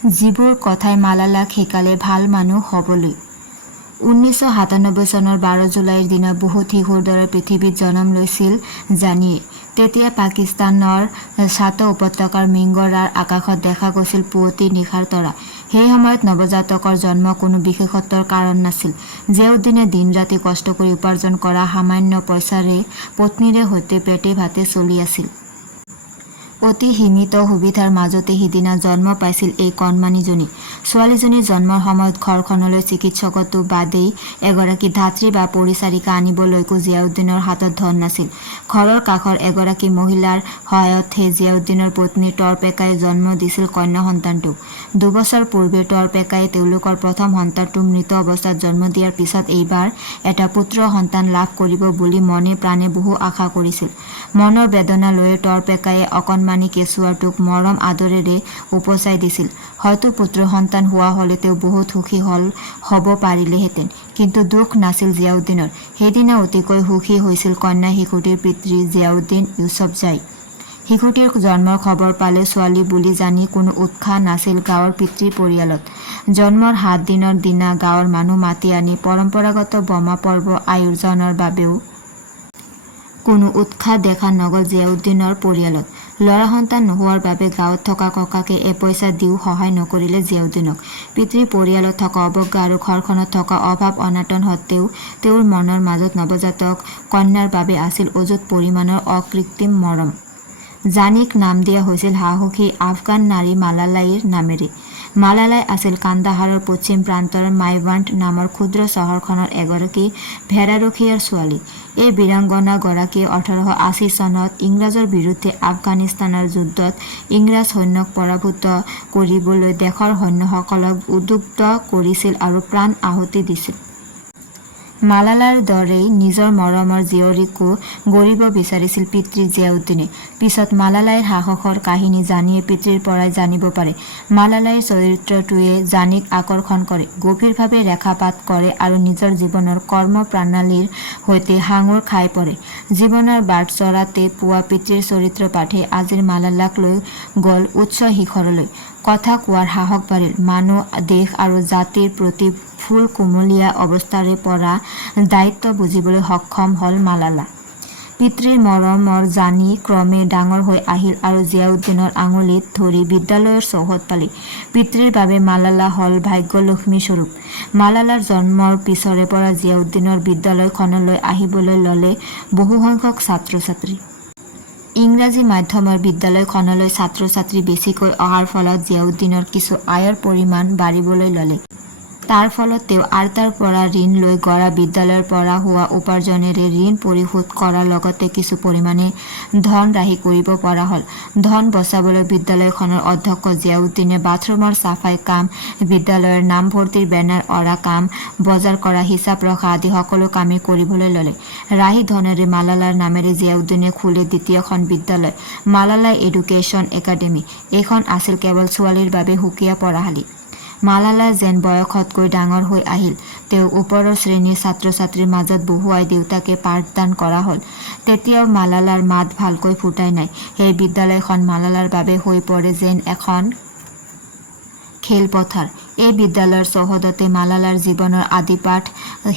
যিবোৰ কথাই মালালাক শিকালে ভাল মানুহ হ'বলৈ। 1997 চনৰ 12 জুলাইৰ দিনা বহুত শিশুৰ দৰে পৃথিৱীত জন্ম লৈছিল জানিয়ে। তেতিয়া পাকিস্তানৰ ছাত উপত্যকাৰ মিংগৰাৰ আকাশত দেখা গৈছিল পুৱতি নিশাৰ তৰা। সেই সময়ত নৱজাতকৰ জন্ম কোনো বিশেষত্বৰ কাৰণ নাছিল। জিয়াউদ্দিনে দিন ৰাতি কষ্ট কৰি উপাৰ্জন কৰা সামান্য পইচাৰে পত্নীৰে সৈতে পেটে ভাতে চলি আছিল। অতি সীমিত সুবিধাৰ মাজতে সিদিনা জন্ম পাইছিল এই কণমানিজনী। ছোৱালীজনীৰ জন্মৰ সময়ত ঘৰখনলৈ চিকিৎসকতো বাদেই এগৰাকী ধাত্ৰী বা পৰিচাৰিকা আনিবলৈকো জিয়াউদ্দিনৰ হাতত ধন নাছিল। ঘৰৰ কাষৰ এগৰাকী মহিলাৰ সহায়তহে জিয়াউদ্দিনৰ পত্নী তৰপেকাই জন্ম দিছিল কন্যা সন্তানটোক। 2 বছৰ পূৰ্বে তৰপেকাই তেওঁলোকৰ প্ৰথম সন্তানটো মৃত অৱস্থাত জন্ম দিয়াৰ পিছত এইবাৰ এটা পুত্ৰ সন্তান লাভ কৰিব বুলি মনে প্ৰাণে বহু আশা কৰিছিল। মনৰ বেদনা লৈ তৰপেকায়ে অকণমানি কেঁচুৱাটোক মৰম আদৰেৰে উপচাই দিছিল। হয়তো পুত্ৰ সন্তান হোৱা হ'লে তেওঁ বহুত সুখী হ'ব পাৰিলেহেঁতেন। কিন্তু দুখ নাছিল জিয়াউদ্দিনৰ। সেইদিনা অতিকৈ সুখী হৈছিল কন্যা শিশুটিৰ পিতৃ জিয়াউদ্দিন ইউছুফজাই। শিশুটিৰ জন্মৰ খবৰ পালে ছোৱালী বুলি জানি কোনো উৎসাহ নাছিল গাঁৱৰ পিতৃ পৰিয়ালত। জন্মৰ 7 দিনৰ দিনা গাঁৱৰ মানুহ মাতি আনি পৰম্পৰাগত বোমা পৰ্ব আয়োজনৰ বাবেও কোনো উৎসাহ দেখা নগ'ল জিয়াউদ্দিনৰ পৰিয়ালত। ল'ৰা সন্তান নোহোৱাৰ বাবে গাঁৱত থকা ককাকে এপইচা দিও সহায় নকৰিলে জিয়াউদ্দিনক। পিতৃ পৰিয়ালত থকা অৱজ্ঞা আৰু ঘৰখনত থকা অভাৱ অনাটন সত্ত্বেও তেওঁৰ মনৰ মাজত নৱজাতক কন্যাৰ বাবে আছিল অযুত পৰিমাণৰ অকৃত্ৰিম মৰম। জানিক নাম দিয়া হৈছিল সাহসী আফগান নাৰী মালালাইৰ নামেৰে। মালালাই আছিল কান্দাহাৰৰ পশ্চিম প্ৰান্তৰ মাইৱাণ্ড নামৰ ক্ষুদ্ৰ চহৰখনৰ এগৰাকী ভেড়াৰখীয়াৰ ছোৱালী। এই বীৰাংগনাগৰাকীয়ে 1880 চনত ইংৰাজৰ বিৰুদ্ধে আফগানিস্তানৰ যুদ্ধত ইংৰাজ সৈন্যক পৰাভূত কৰিবলৈ দেশৰ সৈন্যসকলক উদ্বুদ্ধ কৰিছিল আৰু প্ৰাণ আহুতি দিছিল। মালালাৰ দৰেই নিজৰ মৰমৰ জীয়ৰীকো গঢ়িব বিচাৰিছিল পিতৃ জিয়াউদ্দিনে। পিছত মালালাইৰ সাহসৰ কাহিনী জানিয়ে পিতৃৰ পৰাই জানিব পাৰে। মালালাইৰ চৰিত্ৰটোৱে জানিক আকৰ্ষণ কৰে, গভীৰভাৱে ৰেখাপাত কৰে আৰু নিজৰ জীৱনৰ কৰ্ম প্ৰণালীৰ সৈতে সাঙুৰ খাই পৰে। জীৱনৰ বাটচৰাতে পোৱা পিতৃৰ চৰিত্ৰ পাঠে আজিৰ মালালাক লৈ গ'ল উচ্চ শিখৰলৈ। কথা কোৱাৰ সাহস বাঢ়িল। মানুহ, দেশ আৰু জাতিৰ প্ৰতি ফুল কুমলীয়া অৱস্থাৰে পৰা দায়িত্ব বুজিবলৈ সক্ষম হ'ল মালালা। পিতৃৰ মৰমৰ জানি ক্ৰমে ডাঙৰ হৈ আহিল আৰু জিয়াউদ্দিনৰ আঙুলিত ধৰি বিদ্যালয়ৰ চৌহদ পালি। পিতৃৰ বাবে মালালা হ'ল ভাগ্যলক্ষ্মী স্বৰূপ। মালালাৰ জন্মৰ পিছৰে পৰা জিয়াউদ্দিনৰ বিদ্যালয়খনলৈ আহিবলৈ ল'লে বহুসংখ্যক ছাত্ৰ ছাত্ৰী। ইংৰাজী মাধ্যমৰ বিদ্যালয়খনলৈ ছাত্ৰ ছাত্ৰী বেছিকৈ অহাৰ ফলত জিয়াউদ্দিনৰ কিছু আয়ৰ পৰিমাণ বাঢ়িবলৈ ল'লে। তাৰ ফলত তেওঁ আৰ্তাৰ পৰা ঋণ লৈ গঢ়া বিদ্যালয়ৰ পৰা হোৱা উপাৰ্জনেৰে ঋণ পৰিশোধ কৰাৰ লগতে কিছু পৰিমাণে ধন ৰাহি কৰিব পৰা হ'ল। ধন বচাবলৈ বিদ্যালয়খনৰ অধ্যক্ষ জিয়াউদ্দিনে বাথৰুমৰ চাফাই কাম, বিদ্যালয়ৰ নামভৰ্তিৰ বেনাৰ অঁৰা কাম, বজাৰ কৰা, হিচাপ ৰখা আদি সকলো কামেই কৰিবলৈ ল'লে। ৰাহি ধনেৰে মালালাৰ নামেৰে জিয়াউদ্দিনে খোলে দ্বিতীয়খন বিদ্যালয়, মালালা এডুকেশ্যন একাডেমী। এইখন আছিল কেৱল ছোৱালীৰ বাবে সুকীয়া পঢ়াশালী। মালালা যেন বয়সতকৈ ডাঙৰ হৈ আহিল। তেওঁক ওপৰৰ শ্ৰেণীৰ ছাত্ৰ ছাত্ৰীৰ মাজত বহুৱাই দেউতাকে পাঠদান কৰা হ'ল। তেতিয়াও মালালাৰ মাত ভালকৈ ফুটাই নাই। সেই বিদ্যালয়খন মালালাৰ বাবে হৈ পৰে যেন এখন খেলপথাৰ। এই বিদ্যালয়ৰ চৌহদতে মালালাৰ জীৱনৰ আদি পাঠ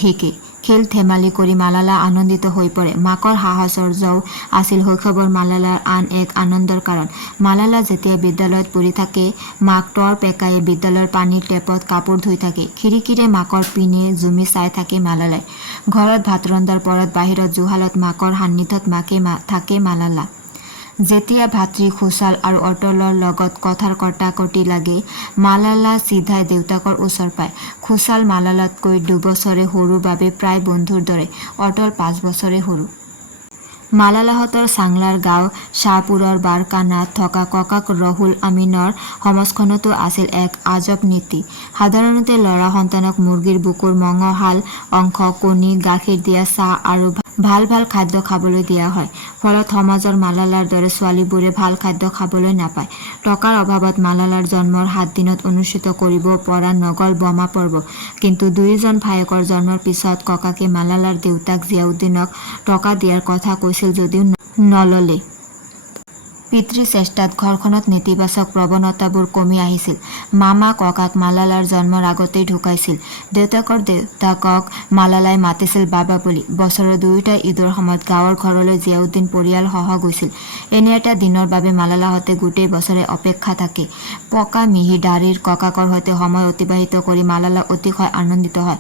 শিকে। খেল ধেমালি কৰি মালালা আনন্দিত হৈ পৰে। মাকৰ সাহচৰ্যও আছিল শৈশৱৰ মালালাৰ আন এক আনন্দৰ কাৰণ। মালালা যেতিয়া বিদ্যালয়ত পঢ়ি থাকে, মাক তৰপেকায়ে বিদ্যালয়ৰ পানীৰ টেপত কাপোৰ ধুই থাকে। খিৰিকীৰে মাকৰ পিনে জুমি চাই থাকে মালালাই। ঘৰত ভাত ৰন্ধাৰ পৰত বাহিৰত জুহালত মাকৰ সান্নিধ্যত থাকে মালালা। যেতিয়া ভাতৃ খুছাল আৰু অটলৰ লগত কথাৰ কটাকটি লাগে, মালালা চিধাই দেউতাকৰ ওচৰ পায়। খুছাল মালালাতকৈ 2 বছৰে সৰু বাবে প্ৰায় বন্ধুৰ দৰে। অটল 5 বছৰে সৰু। মালালাহঁতৰ চাংলাৰ গাঁও শ্বাহপুৰৰ বাৰকানাত থকা ককাক ৰহুল আমিনৰ সমাজখনতো আছিল এক আজব নীতি। সাধাৰণতে ল'ৰা সন্তানক মুৰ্গীৰ বুকুৰ মঙহাল অংশ, কণী, গাখীৰ দিয়া চাহ আৰু ভাল ভাল খাদ্য খাবলৈ দিয়া হয়। ফলত সমাজৰ মালালাৰ দৰে ছোৱালীবোৰে ভাল খাদ্য খাবলৈ নাপায়। টকাৰ অভাৱত মালালাৰ জন্মৰ 7 দিনত অনুষ্ঠিত কৰিব পৰা নগ'ল বোমা পৰ্ব। কিন্তু 2জন ভায়েকৰ জন্মৰ পিছত ককাকে মালালাৰ দেউতাক জিয়াউদ্দিনক টকা দিয়াৰ কথা কৈছিল যদিও নল'লে। পিতৃৰ চেষ্টাত ঘৰখনত নেতিবাচক প্ৰৱণতাবোৰ কমি আহিছিল। মামা ককাক মালালাৰ জন্মৰ আগতেই ঢুকাইছিল। দেউতাকৰ দেউতাকক মালালাই মাতিছিল বাবা বুলি। বছৰৰ দুয়োটা ঈদৰ সময়ত গাঁৱৰ ঘৰলৈ জিয়াউদ্দিন পৰিয়ালসহ গৈছিল। এনে এটা দিনৰ বাবে মালালাহঁতে গোটেই বছৰে অপেক্ষা থাকে। পকা মিহি দাড়িৰ ককাকৰ সৈতে সময় অতিবাহিত কৰি মালালা অতিশয় আনন্দিত হয়।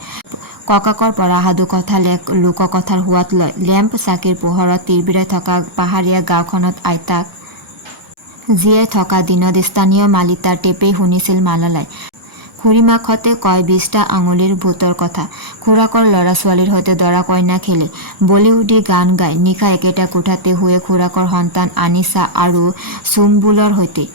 ককাকৰ পৰা সাধুকথা লোককথাৰ সোৱাদ লয়। লেম্প চাকিৰ পোহৰত তিৰবিৰাই থকা পাহাৰীয়া গাঁওখনত আইতাক জীয়াই থকা দিনত স্থানীয় মালিতাৰ টেপেই শুনিছিল মালালাই। খুৰীমাকহঁতে কয় 20টা আঙুলিৰ ভূতৰ কথা। খুৰাকৰ ল'ৰা ছোৱালীৰ সৈতে দৰা কইনা খেলে, বলিউডি গান গায়, নিশা একেটা কোঠাতে শুৱে খুৰাকৰ সন্তান আনিছা আৰু চুম্বুলৰ সৈতে।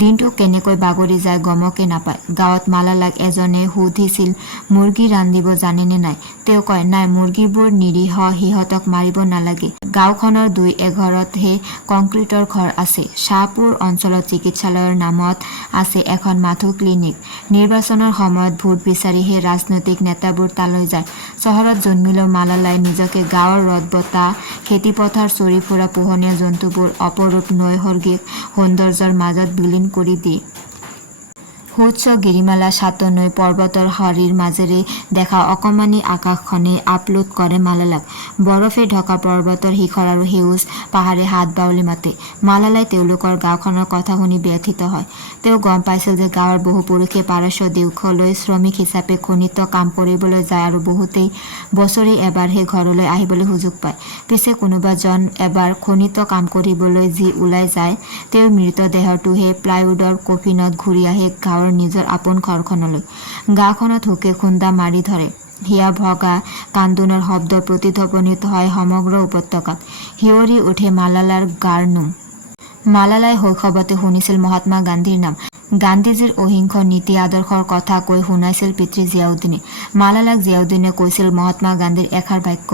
দিনটো কেনেকৈ বাগৰি যায় গমকে নাপায়। গাঁৱত মালালাক এজনে সুধিছিল মুৰ্গী ৰান্ধিব জানেনে নাই। তেওঁ কয় নাই, মুৰ্গীবোৰ নিৰীহ, সিহঁতক মাৰিব নালাগে। গাঁওখনৰ 2-এঘৰতহে কংক্ৰিটৰ ঘৰ আছে। শ্বাহপুৰ অঞ্চলত চিকিৎসালয়ৰ নামত আছে এখন মাথো ক্লিনিক। নিৰ্বাচনৰ সময়ত ভোট বিচাৰি সেই ৰাজনৈতিক নেতাবোৰ তালৈ যায়। চহৰত জন্মিলেও মালালাই নিজকে গাঁৱৰ ৰদ-বতা, খেতিপথাৰ, চৰি ফুৰা পোহনীয়া জন্তুবোৰ, অপৰূপ নৈসৰ্গিক সৌন্দৰ্যৰ মাজত বিলীন কৰি দিয়ে। সুউচ্চ গিৰিমালা, সাতনৈ পৰ্বতৰ শাৰীৰ মাজেৰে দেখা অকমানি আকাশখনে আপলোড কৰে মালালাক। বৰফে ঢকা পৰ্বতৰ শিখৰ আৰু সেউজ পাহাৰে হাত বাউলি মাতে। মালালাই তেওঁলোকৰ গাঁওখনৰ কথা শুনি ব্যথিত হয়। তেওঁ গম পাইছিল যে গাঁৱৰ বহু পুৰুষে পাৰস্য দেশলৈ শ্ৰমিক হিচাপে খনিত কাম কৰিবলৈ যায় আৰু বহুতেই বছৰি এবাৰহে ঘৰলৈ আহিবলৈ সুযোগ পায়। পিছে কোনোবাজন এবাৰ খনিত কাম কৰিবলৈ যি ওলাই যায়, তেওঁৰ মৃতদেহটোহে প্লাইউডৰ কফিনত ঘূৰি আহে গাঁৱৰ নিজৰ আপোন ঘৰখনলৈ। গাঁওখনত হুকে খুন্দা মাৰি ধৰে। হিয়া ভগা কান্দোনৰ শব্দ প্ৰতিধ্বনিত হয় সমগ্ৰ উপত্যকাত। শিয়ৰি উঠে মালালাৰ গাৰ নোম। মালালাই শৈশৱতে শুনিছিল মহাত্মা গান্ধীৰ নাম। গান্ধীজীৰ অহিংস নীতি আদৰ্শৰ কথা কৈ শুনাইছিল পিতৃ জিয়াউদ্দিনে। মালালাক জিয়াউদ্দিনে কৈছিল মহাত্মা গান্ধীৰ এষাৰ বাক্য,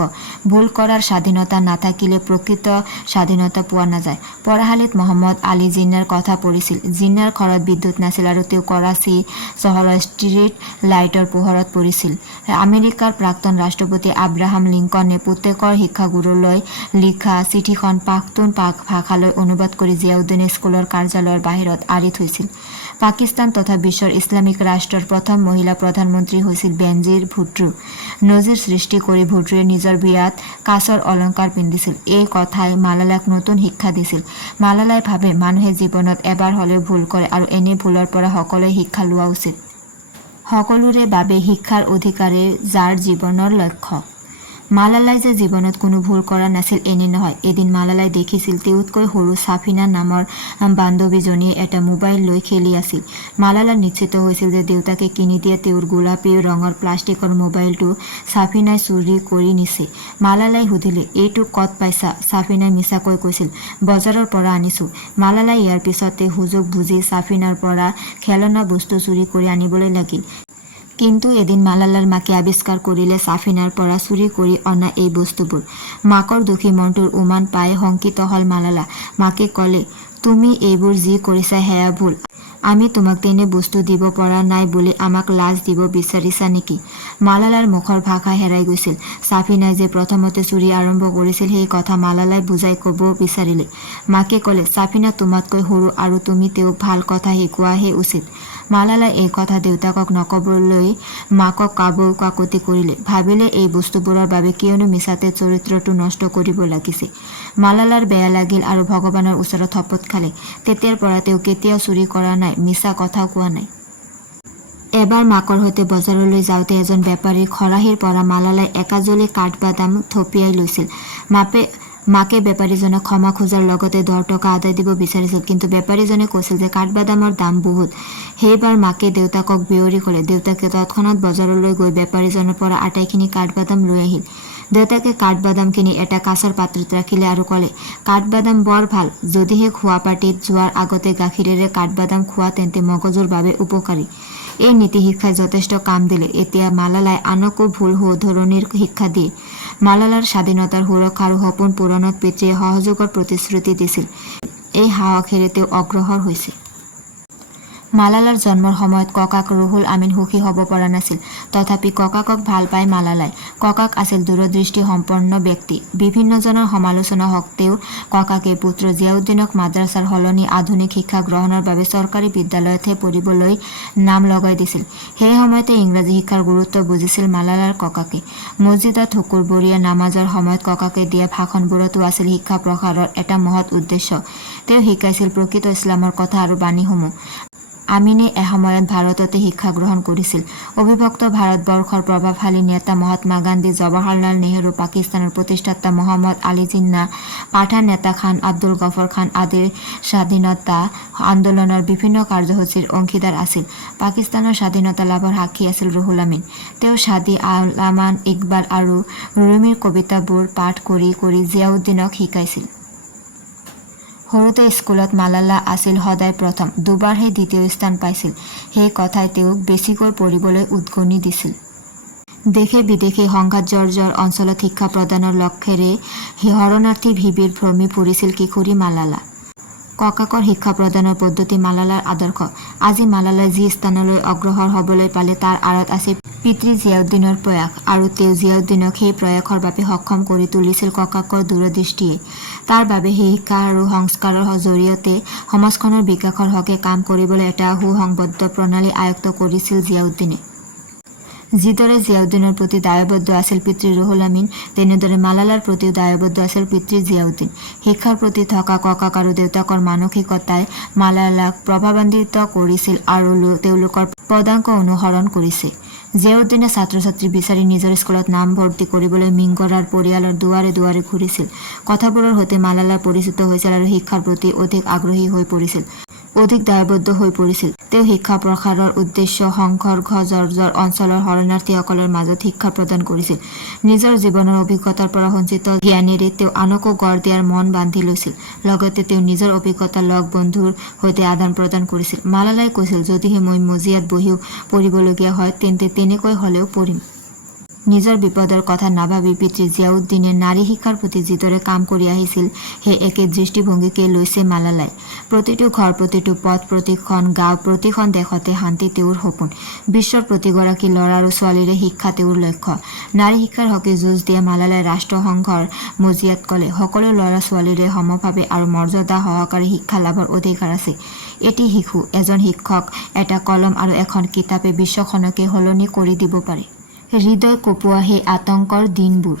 ভুল কৰাৰ স্বাধীনতা নাথাকিলে প্ৰকৃত স্বাধীনতা পোৱা নাযায়। পঢ়াশালীত মহম্মদ আলী জিন্নাৰ কথা পঢ়িছিল। জিন্নাৰ ঘৰত বিদ্যুৎ নাছিল আৰু তেওঁ কৰাচী চহৰৰ ষ্ট্ৰীট লাইটৰ পোহৰত পঢ়িছিল। আমেৰিকাৰ প্ৰাক্তন ৰাষ্ট্ৰপতি আব্ৰাহাম লিংকনে পুতেকৰ শিক্ষাগুৰুলৈ লিখা চিঠিখন পাখতুন ভাষালৈ অনুবাদ কৰি জিয়াউদ্দিনে স্কুলৰ কাৰ্যালয়ৰ বাহিৰত আঁৰি থৈছিল। পাকিস্তান তথা বিশ্বৰ ইছলামিক ৰাষ্ট্ৰৰ প্ৰথম মহিলা প্ৰধানমন্ত্ৰী হৈছিল বেনজীৰ ভুট্টো। নজিৰ সৃষ্টি কৰি ভুট্টোৱে নিজৰ বিয়াত কাঁচৰ অলংকাৰ পিন্ধিছিল। এই কথাই মালালাক নতুন শিক্ষা দিছিল। মালালাই ভাবে মানুহে জীৱনত এবাৰ হ'লেও ভুল কৰে আৰু এনে ভুলৰ পৰা সকলোৱে শিক্ষা লোৱা উচিত। সকলোৰে বাবে শিক্ষাৰ অধিকাৰে যাৰ জীৱনৰ লক্ষ্য। মালালাই যে জীৱনত কোনো ভুল কৰা নাছিল এনে নহয়। এদিন মালালাই দেখিছিল তেওঁতকৈ সৰু ছাফিনা নামৰ বান্ধৱীজনীয়ে এটা মোবাইল লৈ খেলি আছিল। মালালা নিশ্চিত হৈছিল যে দেউতাকে কিনি দিয়ে তেওঁৰ গোলাপী ৰঙৰ প্লাষ্টিকৰ মোবাইলটো ছাফিনাই চুৰি কৰি নিছে। মালালাই সুধিলে এইটো ক'ত পাইছা? ছাফিনাই মিছাকৈ কৈছিল বজাৰৰ পৰা আনিছোঁ। মালালাই ইয়াৰ পিছতে সুযোগ বুজি ছাফিনাৰ পৰা খেলনা বস্তু চুৰি কৰি আনিবলৈ লাগিল। কিন্তু এদিন মালালাৰ মাকে আৱিষ্কাৰ কৰিলে ছাফিনাৰ পৰা চুৰি কৰি অনা এই বস্তুবোৰ। মাকৰ দুখী মনটোৰ উমান পাই শংকিত হল মালালা। মাকে ক'লে তুমি এইবোৰ যি কৰিছা সেয়া ভুল। আমি তোমাক তেনে বস্তু দিব পৰা নাই বুলি আমাক লাজ দিব বিচাৰিছা নেকি? মালালাৰ মুখৰ ভাষা হেৰাই গৈছিল। ছাফিনাই যে প্ৰথমতে চুৰি আৰম্ভ কৰিছিল সেই কথা মালালাই বুজাই ক'ব বিচাৰিলে। মাকে ক'লে ছাফিনা তোমাতকৈ সৰু আৰু তুমি তেওঁক ভাল কথা শিকোৱাহে উচিত। মালালাই এই কথা দেউতাকক নকবলৈ মাকক কাকতি কৰিলে। ভাবিলে এই বস্তুবোৰৰ বাবে কিয়নো মিছাতে চৰিত্ৰটো নষ্ট কৰিব লাগিছে। মালালাৰ বেয়া লাগিল আৰু ভগৱানৰ ওচৰত শপত খালে। তেতিয়াৰ পৰা তেওঁ কেতিয়াও চুৰি কৰা নাই, মিছা কথাও কোৱা নাই। এবাৰ মাকৰ সৈতে বজাৰলৈ যাওঁতে এজন বেপাৰীৰ খৰাহীৰ পৰা মালালাই একাজলি কাঠবাদাম থপিয়াই লৈছিল। মাকে বেপাৰীজনক ক্ষমা খোজাৰ লগতে 10 টকা আদায় দিব বিচাৰিছিল। কিন্তু বেপাৰীজনে কৈছিল যে কাঠবাদামৰ দাম বহুত। সেইবাৰ মাকে দেউতাকক বিয়ৰি ক'লে। দেউতাকে তৎক্ষণাত বজাৰলৈ গৈ বেপাৰীজনৰ পৰা আটাইখিনি কাঠবাদাম লৈ আহিল। দেউতাকে কাঠবাদামখিনি এটা কাঁচৰ পাত্ৰত ৰাখিলে আৰু ক'লে কাঠবাদাম বৰ ভাল। যদিহে খোৱা পাৰ্টিত যোৱাৰ আগতে গাখীৰেৰে কাঠবাদাম খোৱা তেন্তে মগজুৰ বাবে উপকাৰী। এই নীতি শিক্ষাই যথেষ্ট কাম দিলে। এতিয়া মালালাই আনকো ভুল শুধৰণিৰ শিক্ষা দিয়ে। মালালাৰ স্বাধীনতাৰ সুৰক্ষা আৰু সপোন পূৰণত পিতৃয়ে সহযোগৰ প্ৰতিশ্ৰুতি দিছিল। এই সাহসেৰে তেওঁ অগ্ৰসৰ হৈছে। মালালাৰ জন্মৰ সময়ত ককাক ৰুহুল আমিন সুখী হ'ব পৰা নাছিল। তথাপি ককাকক ভাল পায় মালালাই। ককাক আছিল দূৰদৃষ্টি সম্পন্ন ব্যক্তি। বিভিন্নজনৰ সমালোচনা সত্ত্বেও ককাকে পুত্ৰ জিয়াউদ্দিনক মাদ্ৰাছাৰ সলনি আধুনিক শিক্ষা গ্ৰহণৰ বাবে চৰকাৰী বিদ্যালয়তহে পঢ়িবলৈ নাম লগাই দিছিল। সেই সময়তে ইংৰাজী শিক্ষাৰ গুৰুত্ব বুজিছিল মালালাৰ ককাকে। মছজিদত শুকুৰবৰীয়া নামাজৰ সময়ত ককাকে দিয়া ভাষণবোৰতো আছিল শিক্ষা প্ৰসাৰৰ এটা মহৎ উদ্দেশ্য। তেওঁ শিকাইছিল প্ৰকৃত ইছলামৰ কথা আৰু বাণীসমূহ। আমিনে এসময়ত ভাৰততে শিক্ষা গ্ৰহণ কৰিছিল। অবিভক্ত ভাৰতবৰ্ষৰ প্ৰভাৱশালী নেতা মহাত্মা গান্ধী, জৱাহৰলাল নেহৰু, পাকিস্তানৰ প্ৰতিষ্ঠাতা মহম্মদ আলী জিন্না, পাঠান নেতা খান আব্দুল গফৰ খান আদিৰ স্বাধীনতা আন্দোলনৰ বিভিন্ন কাৰ্যসূচীৰ অংশীদাৰ আছিল। পাকিস্তানৰ স্বাধীনতা লাভৰ সাক্ষী আছিল ৰুহুল আমিন। তেওঁ সাদী আলামান ইকবাল আৰু ৰুমিৰ কবিতাবোৰ পাঠ কৰি কৰি জিয়াউদ্দিনক শিকাইছিল। সৰুতে স্কুলত মালালা আছিল সদায় প্ৰথম, দুবাৰহে দ্বিতীয় স্থান পাইছিল। সেই কথাই তেওঁক বেছিকৈ পঢ়িবলৈ উদগনি দিছিল। দেশে বিদেশে সংঘাতজৰ্জৰ অঞ্চলত শিক্ষা প্ৰদানৰ লক্ষ্যেৰে শৰণাৰ্থী শিবিৰ ভ্ৰমি ফুৰিছিল কিশোৰী মালালা। ককাকৰ শিক্ষা প্ৰদানৰ পদ্ধতি মালালাৰ আদৰ্শ। আজি মালালাই যি স্থানলৈ অগ্ৰসৰ হ'বলৈ পালে তাৰ আঁৰত আছে পিতৃ জিয়াউদ্দিনৰ প্ৰয়াস, আৰু তেওঁ জিয়াউদ্দিনক সেই প্ৰয়াসৰ বাবে সক্ষম কৰি তুলিছিল ককাকৰ দূৰদৃষ্টিয়ে। তাৰ বাবে সেই শিক্ষা আৰু সংস্কাৰৰ জৰিয়তে সমাজখনৰ বিকাশৰ হকে কাম কৰিবলৈ এটা সুসংবদ্ধ প্ৰণালী আয়ত্ত কৰিছিল জিয়াউদ্দিনে। যিদৰে জিয়াউদ্দিনৰ প্ৰতি দায়বদ্ধ আছিল পিতৃ ৰুহুল আমিন, তেনেদৰে মালালাৰ প্ৰতিও দায়বদ্ধ আছিল পিতৃ জিয়াউদ্দিন। শিক্ষাৰ প্ৰতি থকা ককাক আৰু দেউতাকৰ মানসিকতাই মালালাক প্ৰভাৱান্বিত কৰিছিল আৰু তেওঁলোকৰ পদাংক অনুসৰণ কৰিছে। জিয়াউদ্দিনে ছাত্ৰ ছাত্ৰী বিচাৰি নিজৰ স্কুলত নাম ভৰ্তি কৰিবলৈ মিংগৰাৰ পৰিয়ালৰ দুৱাৰে দুৱাৰে ঘূৰিছিল। কথাবোৰৰ সৈতে মালালা পৰিচিত হৈছিল আৰু শিক্ষাৰ প্ৰতি অধিক আগ্ৰহী হৈ পৰিছিল, অধিক দায়বদ্ধ হৈ পৰিছিল। তেওঁ শিক্ষা প্ৰসাৰৰ উদ্দেশ্য সংঘৰ্ষজৰ্জৰ অঞ্চলৰ শৰণাৰ্থীসকলৰ মাজত শিক্ষা প্ৰদান কৰিছিল। নিজৰ জীৱনৰ অভিজ্ঞতাৰ পৰা সঞ্চিত জ্ঞানেৰে তেওঁ আনকো গঢ় দিয়াৰ মন বান্ধি লৈছিল। লগতে তেওঁ নিজৰ অভিজ্ঞতা লগ বন্ধুৰ সৈতে আদান প্ৰদান কৰিছিল। মালালাই কৈছিল, যদিহে মই মজিয়াত বহিও পঢ়িবলগীয়া হয় তেন্তে তেনেকৈ হ'লেও পঢ়িম। নিজৰ বিপদৰ কথা নাভাবি পিতৃ জিয়াউদ্দিনে নাৰী শিক্ষাৰ প্ৰতি যিদৰে কাম কৰি আহিছিল, সেই একে দৃষ্টিভংগীকেই লৈছে মালালাই। প্ৰতিটো ঘৰ, প্ৰতিটো পথ, প্ৰতিখন গাঁও, প্ৰতিখন দেশতে শান্তি তেওঁৰ সপোন। বিশ্বৰ প্ৰতিগৰাকী ল'ৰা আৰু ছোৱালীৰে শিক্ষা তেওঁৰ লক্ষ্য। নাৰী শিক্ষাৰ হকে যুঁজ দিয়া মালালাই ৰাষ্ট্ৰসংঘৰ মজিয়াত ক'লে, সকলো ল'ৰা ছোৱালীৰে সমভাৱে আৰু মৰ্যাদা সহকাৰে শিক্ষা লাভৰ অধিকাৰ আছে। এটি শিশু, এজন শিক্ষক, এটা কলম আৰু এখন কিতাপে বিশ্বখনকে সলনি কৰি দিব পাৰে। হৃদয় কঁপোৱা সেই আতংকৰ দিনবোৰ।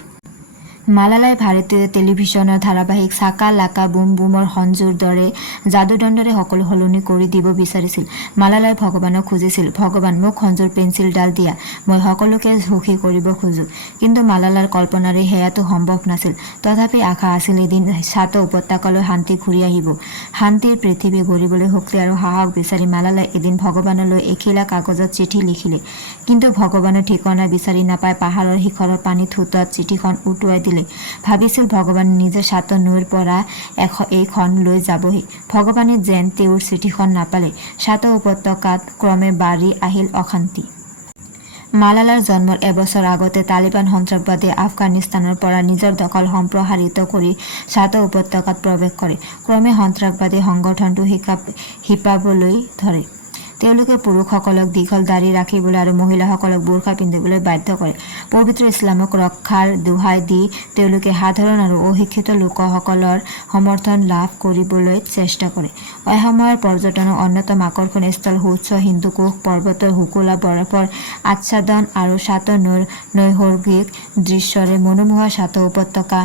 মালালাই ভাৰতীয় টেলিভিছনৰ ধাৰাবাহিক চাকা লাকা বুম বুমৰ সঞ্জুৰ দৰে যাদুদণ্ডৰে সকলো সলনি কৰি দিব বিচাৰিছিল। মালালাই ভগৱানক খুজিছিল, ভগৱান মোক সঞ্জুৰ পেঞ্চিলডাল দিয়া, মই সকলোকে সুখী কৰিব খোজোঁ। কিন্তু মালালাৰ কল্পনাৰে সেয়াটো সম্ভৱ নাছিল। তথাপি আশা আছিল, এদিন ছাত উপত্যকালৈ শান্তি ঘূৰি আহিব। শান্তিৰ পৃথিৱী গঢ়িবলৈ শক্তি আৰু সাহস বিচাৰি মালালাই এদিন ভগৱানলৈ এখিলা কাগজত চিঠি লিখিলে। কিন্তু ভগৱানৰ ঠিকনা বিচাৰি নাপাই পাহাৰৰ শিখৰৰ পানীত সোঁতত চিঠিখন উটুৱাই দিলে। ভাবিছিল ভগৱানে নিজে ছাত নৈৰ পৰা এইখন লৈ যাবহি। ভগৱানে যেন তেওঁৰ চিঠিখন নাপালে। ছাত উপত্যকাত ক্ৰমে বাঢ়ি আহিল অশান্তি। মালালাৰ জন্মৰ এবছৰ আগতে তালিবান সন্ত্ৰাসবাদীয়ে আফগানিস্তানৰ পৰা নিজৰ দখল সম্প্ৰসাৰিত কৰি ছাত উপত্যকাত প্ৰৱেশ কৰে। ক্ৰমে সন্ত্ৰাসবাদী সংগঠনটো শিপাবলৈ ধৰে। তেওঁলোকে পুৰুষসকলক দীঘল দাঢ়ি ৰাখিবলৈ আৰু মহিলাসকলক বোৰখা পিন্ধিবলৈ বাধ্য কৰে। পবিত্ৰ ইছলামক ৰক্ষাৰ দোহাই দি তেওঁলোকে সাধাৰণ আৰু অশিক্ষিত লোকসকলৰ সমৰ্থন লাভ কৰিবলৈ চেষ্টা কৰে। এসময়ৰ পৰ্যটনৰ অন্যতম আকৰ্ষণস্থল সুউচ্চ হিন্দুকুশ পৰ্বতৰ হুকুলা বৰফৰ আচ্ছাদন আৰু ছাত নৈৰ নৈসৰ্গিক দৃশ্যৰে মনোমোহা ছাত উপত্যকা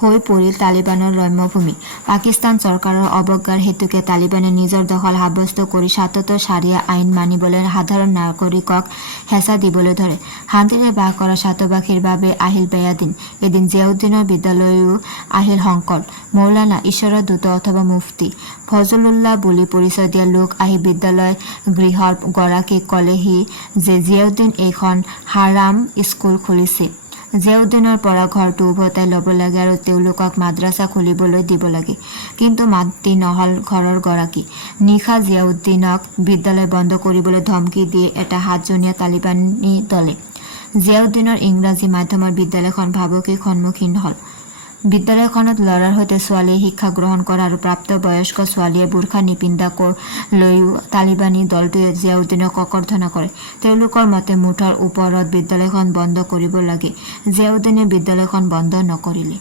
হৈ পৰিল তালিবানৰ ৰম্যভূমি। পাকিস্তান চৰকাৰৰ অৱজ্ঞাৰ হেতুকে তালিবানে নিজৰ দখল সাব্যস্ত কৰি ছাততো ছাৰিয়া আইন মানিবলৈ সাধাৰণ নাগৰিকক হেঁচা দিবলৈ ধৰে। শান্তিৰে বাস কৰা ছাতবাসীৰ বাবে আহিল বেয়া দিন। এদিন জিয়াউদ্দিনৰ বিদ্যালয়ো আহিল সংকট। মৌলানা, ঈশ্বৰৰ দূত অথবা মুফতি ফজলুল্লাহ বুলি পৰিচয় দিয়া লোক আহি বিদ্যালয় গৃহৰ গৰাকীক ক'লেহি যে জিয়াউদ্দিন এইখন হাৰাম স্কুল খুলিছে। জিয়াউদ্দিনৰ পৰা ঘৰটো উভতাই ল'ব লাগে আৰু তেওঁলোকক মাদ্ৰাছা খুলিবলৈ দিব লাগে। কিন্তু মান্তি নহ'ল ঘৰৰ গৰাকী। নিশা জিয়াউদ্দিনক বিদ্যালয় বন্ধ কৰিবলৈ ধমকি দিয়ে এটা হাতজনীয়া তালিবানী দলে। জিয়াউদ্দিনৰ ইংৰাজী মাধ্যমৰ বিদ্যালয়খন ভাবুকিৰ সন্মুখীন হ'ল। বিদ্যালয়খনত ল'ৰাৰ সৈতে ছোৱালীয়ে শিক্ষা গ্ৰহণ কৰা আৰু প্ৰাপ্তবয়স্ক ছোৱালীয়ে বোৰখা নিপিন্ধা লৈও তালিবানী দলটোৱে জিয়াউদ্দিনক ককৰ্থনা কৰে। তেওঁলোকৰ মতে মুঠৰ ওপৰত বিদ্যালয়খন বন্ধ কৰিব লাগে। জিয়াউদ্দিনে বিদ্যালয়খন বন্ধ নকৰিলে।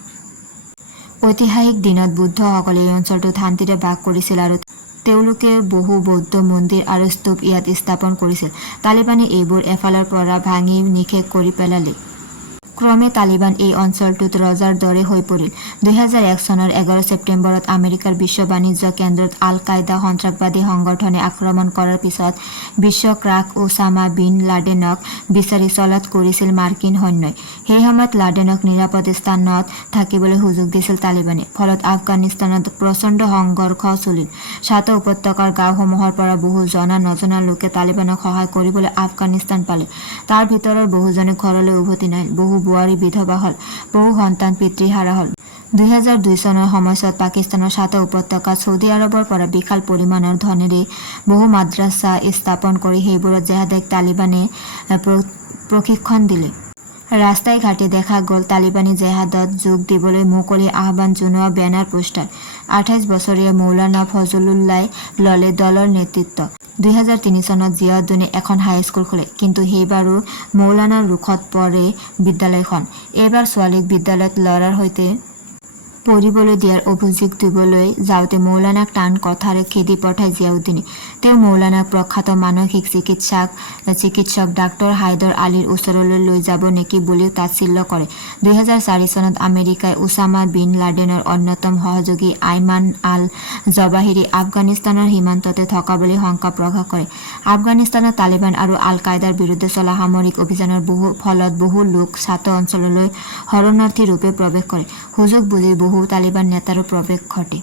ঐতিহাসিক দিনত বুদ্ধসকলে এই অঞ্চলটোত শান্তিৰে বাস কৰিছিল আৰু তেওঁলোকে বহু বৌদ্ধ মন্দিৰ আৰু স্তূপ ইয়াত স্থাপন কৰিছিল। তালিবানে এইবোৰ এফালৰ পৰা ভাঙি নিঃশেষ কৰি পেলালে। ক্ৰমে তালিবান এই অঞ্চলটোত ৰজাৰ দৰে হৈ পৰিল। 2001 চনৰ 11 ছেপ্টেম্বৰত আমেৰিকাৰ বিশ্ব বাণিজ্য কেন্দ্ৰত আল কায়দা সন্ত্ৰাসবাদী সংগঠনে আক্ৰমণ কৰাৰ পিছত বিশ্ব ক্ৰাক ওছামা বিন লাডেনক বিচাৰি চলাত কৰিছিল মাৰ্কিন সৈন্যই। সেই সময়ত লাডেনক নিৰাপদ স্থানত থাকিবলৈ সুযোগ দিছিল তালিবানে। ফলত আফগানিস্তানত প্ৰচণ্ড সংঘৰ্ষ চলিল। ছাটো উপত্যকাৰ গাঁওসমূহৰ পৰা বহু জনা নজনা লোকে তালিবানক সহায় কৰিবলৈ আফগানিস্তান পালে। তাৰ ভিতৰৰ বহুজনে ঘৰলৈ উভতি নাহিল। বহু বোৱাৰী বিধৱা হ'ল, বহু সন্তান পিতৃহাৰা হ'ল। 2002 চনৰ সময়ছোৱাত পাকিস্তানৰ ছাটো উপত্যকাত ছৌদি আৰবৰ পৰা বিশাল পৰিমাণৰ ধনেৰে বহু মাদ্ৰাছা স্থাপন কৰি সেইবোৰত জেহাদীক তালিবানে প্ৰশিক্ষণ দিলে। ৰাস্তাই ঘাটে দেখা গ'ল তালিবানী জেহাদত যোগ দিবলৈ মুকলি আহ্বান জনোৱা বেনাৰ পোষ্টাৰ। 28 বছৰীয়া মৌলানা ফজলুল্লাই ল'লে দলৰ নেতৃত্ব। 2003 চনত জিয়াউদ্দিনে এখন হাইস্কুল খোলে, কিন্তু সেইবাৰো মৌলানাৰ ৰোষত পৰে বিদ্যালয়খন। এইবাৰ ছোৱালীক বিদ্যালয়ত ল'ৰাৰ সৈতে পঢ়িবলৈ দিয়াৰ অভিযোগ দিবলৈ যাওঁতে মৌলানাক টান কথাৰে খেদি পঠায় জিয়াউদ্দিনে। তেওঁ মৌলানাক প্ৰখ্যাত মানসিক চিকিৎসক ডাক্তৰ হায়দৰ আলীৰ ওচৰলৈ লৈ যাব নেকি বুলিও তাচ্ছিল্য কৰে। 2004 চনত আমেৰিকাই ওছামা বিন লাডেনৰ অন্যতম সহযোগী আইমান আল জৱাহিৰী আফগানিস্তানৰ সীমান্ততে থকা বুলি শংকা প্ৰকাশ কৰে। আফগানিস্তানত তালিবান আৰু আল কায়দাৰ বিৰুদ্ধে চলা সামৰিক অভিযানৰ ফলত বহু লোক ছাটো অঞ্চললৈ শৰণাৰ্থী ৰূপে প্ৰৱেশ কৰে। সুযোগ বুজি বহু তালিবান নেতাৰো প্ৰৱেশ ঘটে।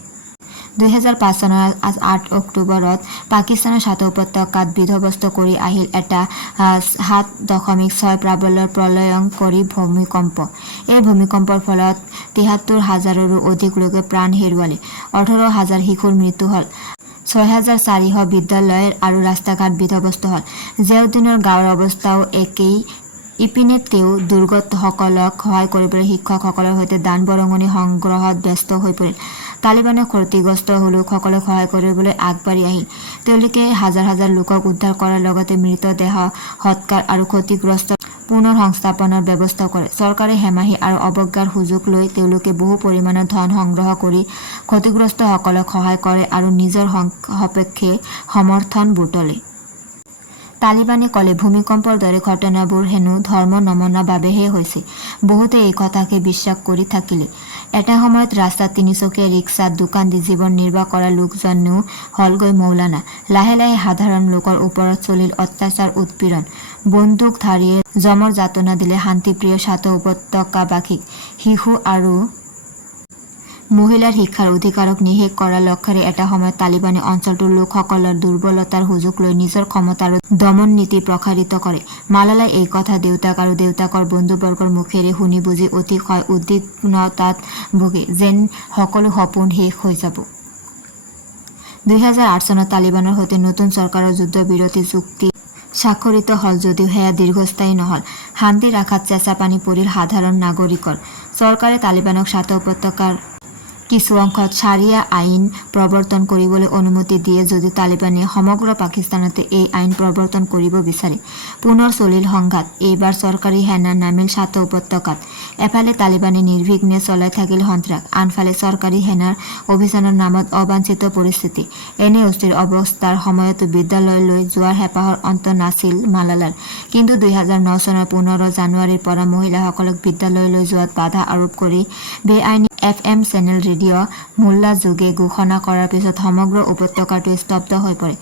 2005 চনৰ 8 অক্টোবৰত পাকিস্তানৰ ছাটো উপত্যকাত বিধ্বস্ত কৰি আহিল এটা 7.6 প্ৰাবল্যৰ প্ৰলয়ংকৰী ভূমিকম্প। এই ভূমিকম্পৰ ফলত 73,000ৰো অধিক লোকে প্ৰাণ হেৰুৱালে। 18,000 শিশুৰ মৃত্যু হ'ল। 6,400 বিদ্যালয় আৰু ৰাস্তা-ঘাট বিধ্বস্ত হ'ল। জিয়াউদ্দিনৰ গাঁৱৰ অৱস্থাও একেই। ইপিনে তেওঁ দুৰ্গতসকলক সহায় কৰিবলৈ শিক্ষকসকলৰ সৈতে দান বৰঙণি সংগ্ৰহত ব্যস্ত হৈ পৰিল। তালিবানে ক্ষতিগ্ৰস্ত লোকসকলক সহায় কৰিবলৈ আগবাঢ়ি আহিল। তেওঁলোকে হাজাৰ হাজাৰ লোকক উদ্ধাৰ কৰাৰ লগতে মৃতদেহ সৎকাৰ আৰু ক্ষতিগ্ৰস্ত পুনৰ সংস্থাপনৰ ব্যৱস্থা কৰে। চৰকাৰে হেমাহি আৰু অৱজ্ঞাৰ সুযোগ লৈ তেওঁলোকে বহু পৰিমাণৰ ধন সংগ্ৰহ কৰি ক্ষতিগ্ৰস্তসকলক সহায় কৰে আৰু নিজৰ সপক্ষে সমৰ্থন বুটলে। তালিবানে ক'লে ভূমিকম্পৰ দৰে ঘটনাবোৰ হেনো ধৰ্ম নমনাৰ বাবেহে হৈছে। বহুতে এই কথাকে বিশ্বাস কৰি থাকিলে। এটা সময়ত ৰাস্তাত তিনিচকীয়া ৰিক্সাত দোকান দি জীৱন নিৰ্বাহ কৰা লোকজনো হলগৈ মৌলানা। লাহে লাহে সাধাৰণ লোকৰ ওপৰত চলিল অত্যাচাৰ উৎপীড়ন। বন্দুকধাৰীয়ে জমৰ যাতনা দিলে শান্তিপ্ৰিয় ছাটো উপত্যকাবাসীক। শিশু আৰু মহিলাৰ শিক্ষাৰ অধিকাৰক নিষেধ কৰাৰ লক্ষ্যৰে এটা সময়ত তালিবানে অঞ্চলটোৰ লোকসকলৰ দুৰ্বলতাৰ সুযোগ লৈ নিজৰ ক্ষমতা আৰু দমন নীতি প্ৰসাৰিত কৰে। মালালাই এই কথা দেউতাক আৰু দেউতাকৰ বন্ধুবৰ্গৰ মুখেৰে শুনি বুজি অতিশয় উদ্বিগ্নতাত ভোগে, যেন সকলো সপোন শেষ হৈ যাব। 2008 চনত তালিবানৰ সৈতে নতুন চৰকাৰৰ যুদ্ধবিৰতি চুক্তি স্বাক্ষৰিত হ'ল যদিও সেয়া দীৰ্ঘস্থায়ী নহ'ল। শান্তি ৰখাত চেঁচা পানী পৰিল সাধাৰণ নাগৰিকৰ। চৰকাৰে তালিবানক ছাটো উপত্যকাৰ কিছু অংশত চাৰিয়া আইন প্ৰৱৰ্তন কৰিবলৈ অনুমতি দিয়ে যদিও তালিবানে সমগ্ৰ পাকিস্তানতে এই আইন প্ৰৱৰ্তন কৰিব বিচাৰে। পুনৰ চলিল সংঘাত। এইবাৰ চৰকাৰী সেনা নামিল ছাটো উপত্যকাত। এফালে তালিবানে নিৰ্বিঘ্নে চলাই থাকিল সন্ত্ৰাস, আনফালে চৰকাৰী সেনাৰ অভিযানৰ নামত অবাঞ্ছিত পৰিস্থিতি। এনে অস্থিৰ অৱস্থাৰ সময়তো বিদ্যালয়লৈ যোৱাৰ হেঁপাহৰ অন্ত নাছিল মালালাৰ। কিন্তু 2009 চনৰ 15 জানুৱাৰীৰ পৰা মহিলাসকলক বিদ্যালয়লৈ যোৱাত বাধা আৰোপ কৰি বেআইনী FM চেনেল ৰেডিঅ' মোল্লা যোগে ঘোষণা কৰাৰ পিছত সমগ্ৰ উপত্যকাটো স্তব্ধ হৈ পৰে।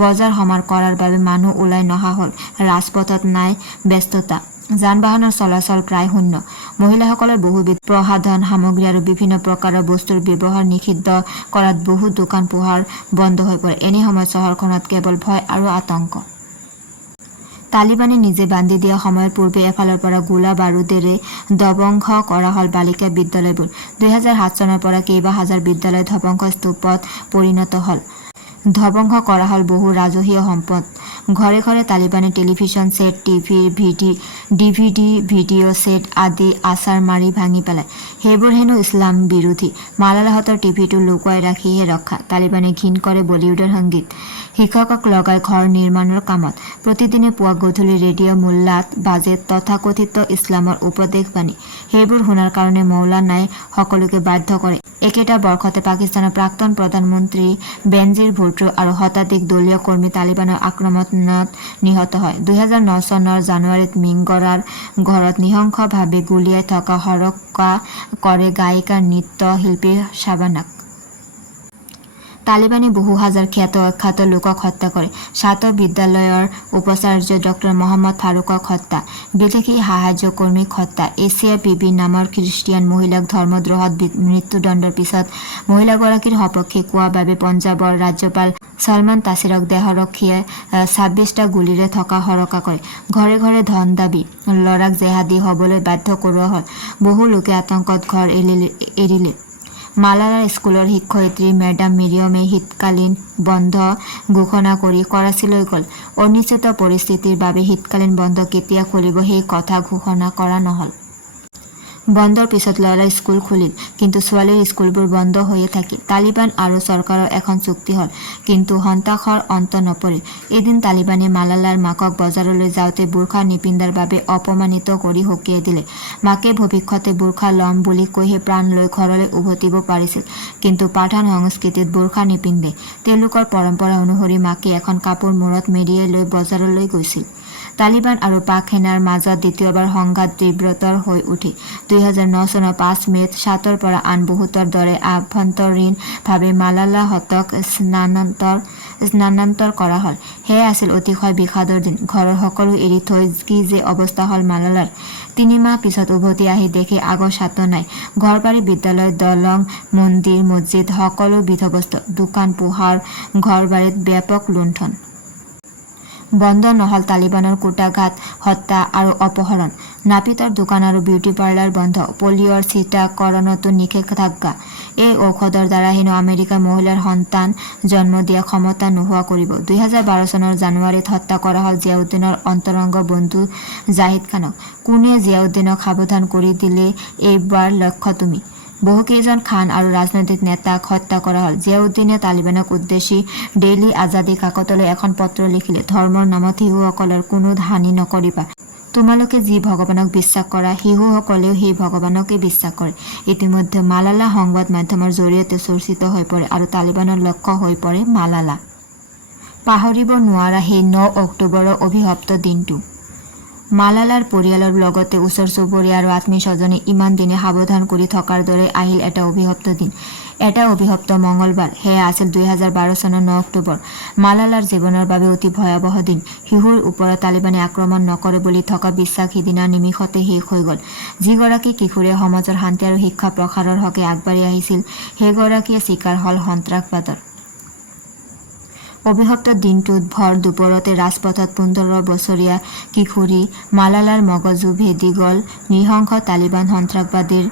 বজাৰ সমাৰ কৰাৰ বাবে মানুহ ওলাই নহা হ'ল। ৰাজপথত নাই ব্যস্ততা। যান-বাহনৰ চলাচল প্ৰায় শূন্য। মহিলাসকলৰ বহুবিধ প্ৰসাধন সামগ্ৰী আৰু বিভিন্ন প্ৰকাৰৰ বস্তুৰ ব্যৱহাৰ নিষিদ্ধ কৰাত বহু দোকান পোহাৰ বন্ধ হৈ পৰে। এনে সময়ত চহৰখনত কেৱল ভয় আৰু আতংক। তালিবানে নিজে বান্ধি দিয়া সময়ৰ পূৰ্বে এফালৰ পৰা গোলা বাৰুদেৰে ধ্বংস কৰা হ'ল বালিকা বিদ্যালয়বোৰ। 2007 চনৰ পৰা কেইবা হাজাৰ বিদ্যালয় ধ্বংস স্তূপত পৰিণত হ'ল। ধ্বংস কৰা হ'ল বহু ৰাজহুৱা সম্পদ। ঘৰে ঘৰে তালিবানে television set, DVD video' set আদি আচাৰ মাৰি ভাঙি পেলায়। সেইবোৰ হেনো ইছলাম বিৰোধী। মালালাহঁতৰ টিভিটো লুকুৱাই ৰাখিহে ৰক্ষা। তালিবানে ঘিণ কৰে বলিউডৰ সংগীত, শিক্ষকক লগাই ঘৰ নিৰ্মাণৰ কামত। প্ৰতিদিনে পুৱা গধূলি ৰেডিঅ' মোল্লাত বাজে তথাকথিত ইছলামৰ উপদেশবাণী। সেইবোৰ শুনাৰ কাৰণে মৌলানাই সকলোকে বাধ্য কৰে। একেটা বৰ্ষতে পাকিস্তানৰ প্ৰাক্তন প্ৰধানমন্ত্ৰী বেনজিৰ ভুট্টো আৰু শতাধিক দলীয় কৰ্মী তালিবানৰ আক্ৰমণত নিহত হয়। 2009 চনৰ জানুৱাৰীত মিংগৰাৰ ঘৰত নৃশংসভাৱে গুলীয়াই থকা হত্যা কৰে গায়িকা নৃত্য শিল্পী শাবানাক। তালিবানে বহু হাজাৰ খ্যাত অখ্যাত লোকক হত্যা কৰে। ছাত্ৰ বিদ্যালয়ৰ উপাচাৰ্য ডক্টৰ মহম্মদ ফাৰুকক হত্যা, বিদেশী সাহায্য কৰ্মীক হত্যা, এছিয়া বিবি নামৰ খ্ৰীষ্টিয়ান মহিলাক ধৰ্মদ্ৰোহত মৃত্যুদণ্ডৰ পিছত মহিলাগৰাকীৰ সপক্ষে কোৱা বাবে পঞ্জাৱৰ ৰাজ্যপাল ছলমান তাছিৰক দেহৰক্ষীয়ে 26টা গুলীৰে থকা সৰকা কৰে। ঘৰে ঘৰে ধন দাবী, ল'ৰাক জেহাদী হ'বলৈ বাধ্য কৰোৱা হ'ল। বহু লোকে আতংকত ঘৰ এৰিলে। মালালাৰ স্কুলৰ শিক্ষয়িত্ৰী মেডাম মিৰিয়মে শীতকালীন বন্ধ ঘোষণা কৰি কৰাচীলৈ গ'ল। অনিশ্চিত পৰিস্থিতিৰ বাবে শীতকালীন বন্ধ কেতিয়া খুলিব সেই কথা ঘোষণা কৰা নহ'ল। বন্ধৰ পিছত ল'ৰাৰ স্কুল খুলিল, কিন্তু ছোৱালীৰ স্কুলবোৰ বন্ধ হৈয়ে থাকিল। তালিবান আৰু চৰকাৰৰ এখন চুক্তি হ'ল, কিন্তু সন্ত্ৰাসৰ অন্ত নপৰিল। এদিন তালিবানে মালালাৰ মাকক বজাৰলৈ যাওঁতে বুৰ্খা নিপিন্ধাৰ বাবে অপমানিত কৰি সকীয়াই দিলে। মাকে ভৱিষ্যতে বুৰ্খা ল'ম বুলি কৈহে প্ৰাণ লৈ ঘৰলৈ উভতিব পাৰিছিল, কিন্তু পাঠান সংস্কৃতিত বুৰ্খা নিপিন্ধে। তেওঁলোকৰ পৰম্পৰা অনুসৰি মাকে এখন কাপোৰ মূৰত মেৰিয়াই লৈ বজাৰলৈ গৈছিল। তালিবান আৰু পাক সেনাৰ মাজত দ্বিতীয়বাৰ সংঘাত তীব্ৰতৰ হৈ উঠে। 2009 চনৰ 5 মে'ত ছাতৰ পৰা আন বহুতৰ দৰে আভ্যন্তৰীণভাৱে মালালাহঁতক স্থানান্তৰ কৰা হ'ল। সেয়া আছিল অতিশয় বিষাদৰ দিন। ঘৰৰ সকলো এৰি থৈ কি যে অৱস্থা হ'ল মালালাৰ। 3 মাহ পিছত উভতি আহি দেখে আগৰ ছাতো নাই। ঘৰবাৰী, বিদ্যালয়, দলং, মন্দিৰ, মছজিদ সকলো বিধ্বস্ত। দোকান পোহাৰ, ঘৰবাৰীত ব্যাপক লুণ্ঠন। বন্ধ নহ'ল তালিবানৰ কুটাঘাত, হত্যা আৰু অপহৰণ। নাপিতৰ দোকান আৰু বিউটি পাৰ্লাৰ বন্ধ। পলিঅ'ৰ ছিটাকৰণতো নিষেধাজ্ঞা। এই ঔষধৰ দ্বাৰা হেনো আমেৰিকাৰ মহিলাৰ সন্তান জন্ম দিয়া ক্ষমতা নোহোৱা কৰিব। 2012 চনৰ জানুৱাৰীত হত্যা কৰা হ'ল জিয়াউদ্দিনৰ অন্তৰংগ বন্ধু জাহিদ খানক। কোনে জিয়াউদ্দিনক সাৱধান কৰি দিলে এইবাৰ লক্ষ্য তুমি। বহুকেইজন খান আৰু ৰাজনৈতিক নেতাক হত্যা কৰা হ'ল। জিয়াউদ্দিনে তালিবানক উদ্দেশ্যি ডেইলী আজাদী কাকতলৈ এখন পত্ৰ লিখিলে, ধৰ্মৰ নামত শিশুসকলৰ কোনো হানি নকৰিবা। তোমালোকে যি ভগৱানক বিশ্বাস কৰা, শিশুসকলেও সেই ভগৱানকে বিশ্বাস কৰে। ইতিমধ্যে মালালা সংবাদ মাধ্যমৰ জৰিয়তে চৰ্চিত হৈ পৰে আৰু তালিবানৰ লক্ষ্য হৈ পৰে মালালা। পাহৰিব নোৱাৰা সেই 9 অক্টোবৰৰ অভিশপ্ত দিনটো। মালালাৰ পৰিয়ালৰ লগতে ওচৰ চুবুৰীয়া আৰু আত্মীয়স্বজনে ইমান দিনে সাৱধান কৰি থকাৰ দৰে আহিল এটা অভিশপ্ত দিন, এটা অভিশপ্ত মঙলবাৰ। সেয়া আছিল 2012 চনৰ 9 অক্টোবৰ, মালালাৰ জীৱনৰ বাবে অতি ভয়াৱহ দিন। শিশুৰ ওপৰত তালিবানে আক্ৰমণ নকৰে বুলি থকা বিশ্বাস সিদিনা নিমিষতে শেষ হৈ গ'ল। যিগৰাকী কিশোৰে সমাজৰ শান্তি আৰু শিক্ষা প্ৰসাৰৰ হকে আগবাঢ়ি আহিছিল, সেইগৰাকীয়ে চিকাৰ হ'ল সন্ত্ৰাসবাদৰ। অভিশপ্ত দিনটোত ভৰ দুপৰতে ৰাজপথত 15 বছৰীয়া কিশোৰী মালালাৰ মগজু ভেদি গ'ল নৃশংস তালিবান সন্ত্ৰাসবাদীৰ